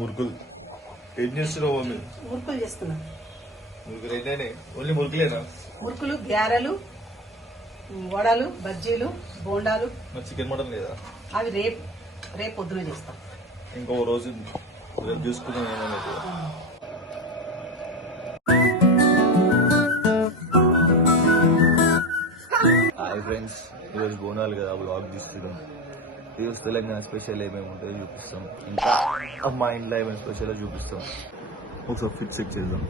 మురుకులు ఏం చేస్తున్నావు మమ్మీ? మురుకులు చేస్తున్నా. మురుకులు ఏంటంటే ఓన్లీ మురుకులేనా? మురుకులు, గ్యారెలు, వడలు, బజ్జీలు, బోండాలు. మరి చికెన్ మటన్ లేదా? అవి రేపు పొద్దున చేస్తాం. ఇంకో రోజు రేపు చూసుకున్నాం. హాయ్ ఫ్రెండ్స్, ఈరోజు బోనాలు కదా, బ్లాగ్ తీస్తున్నాం. ఈరోజు తెలంగాణ స్పెషల్ ఏమేమి ఉంటాయో చూపిస్తాం, ఇంకా మా ఇంట్లో ఏమేమి స్పెషల్ చూపిస్తాం. ఒకసారి ఫిట్ చెక్ చేద్దాం.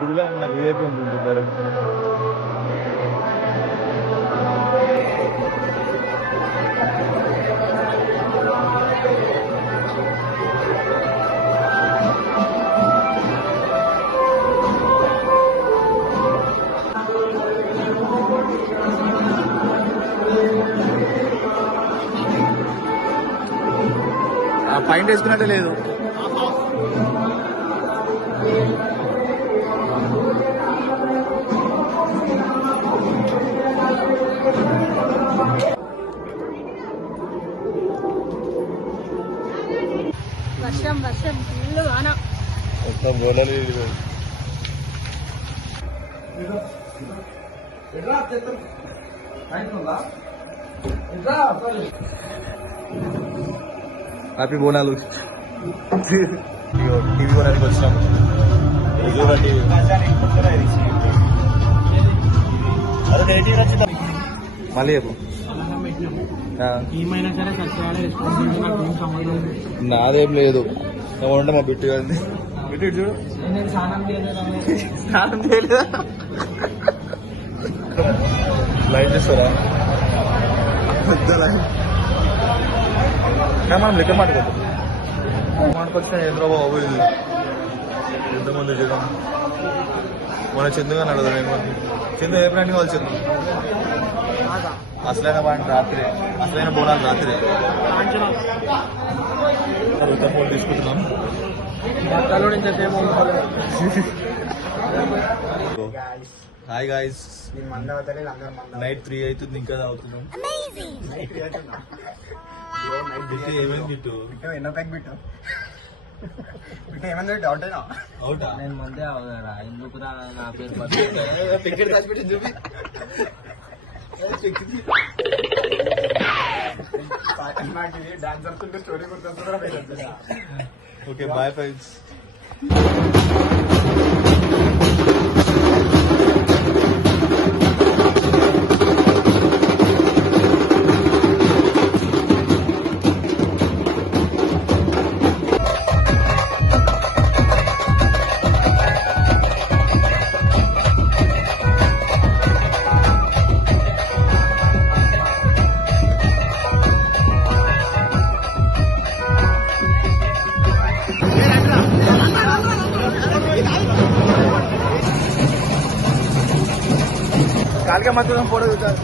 గుడిలో నాకు విఐపీ ఉంటుంటారు. పైన వేసుకున్నట్టే లేదు. వర్షం ఫుల్ వాన. మొత్తం గోడలు హ్యాపీ బోనాలు. టీవీ కొనడానికి వచ్చినాం. మళ్ళీ చెప్పు. నాదేం లేదు, ఏమంటే మా బిట్టు కానీ బిట్టు చూడు. స్నానం చేయలేదా? లైట్ చేస్తారా? పెద్ద లైట్. మనం లెక్క మాట్లాడుకోవద్దు. మాట్లాడుకొచ్చిన హైదరాబాబు ఇది ఎంతమంది చూద్దాం. మన చందుగా నడదాం. ఏమంది చందు ఏ ప్రాణి వాళ్ళు చందు అసలైన వాడిని రాత్రి, అసలైన బోనాలు రాత్రి. ఫోన్ తీసుకుంటున్నాం. హాయ్ గాయ్స్, నైట్ 3 అవుతుంది, ఇంకా అవుతున్నాం. ఏమైంది బిట్టు? ఎన్నో ప్యాక్ బిట్టు ఏమైంది? అవుటేనా? అవుటా? నేను మందే అవరా, ఎందుకు నా పేరు టికెట్ దాచిపెట్టి చూపి. Okay bye friends. కాలిగా మాత్రం ఫోటో చూస్తారు.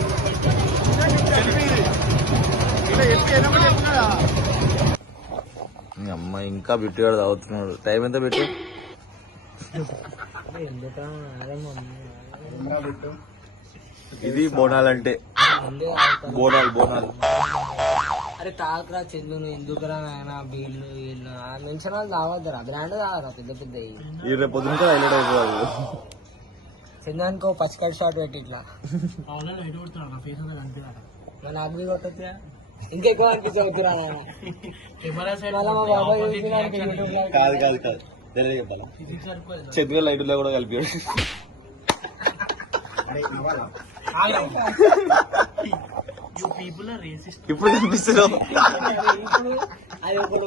మీ అమ్మ ఇంకా బిట్టు గారు తాగుతున్నాడు. టైం ఎంత పెట్టు? ఎందుకు ఇది బోనాలంటే బోనాలు. అరే తాకరా చెల్లును ఎందుకురా నాయన బీళ్ళు వీళ్ళు మెన్షన్ వాళ్ళు తాగొద్దురా బ్రాండ్ తాగరా పెద్ద పెద్ద ఈ రేపు పొద్దున హైలైట్ అయిపోవాలి. చందానికి పచ్చికట్ షాట్ పెట్టి ఇట్లా మన అగ్ని కొట్టొచ్చా ఇంకెక్కువ అనిపించవుతురా కాదు చెట్టుగా లైట్ కూడా కలిపి ఇప్పుడు కనిపిస్తున్నావు. అది ఒకడు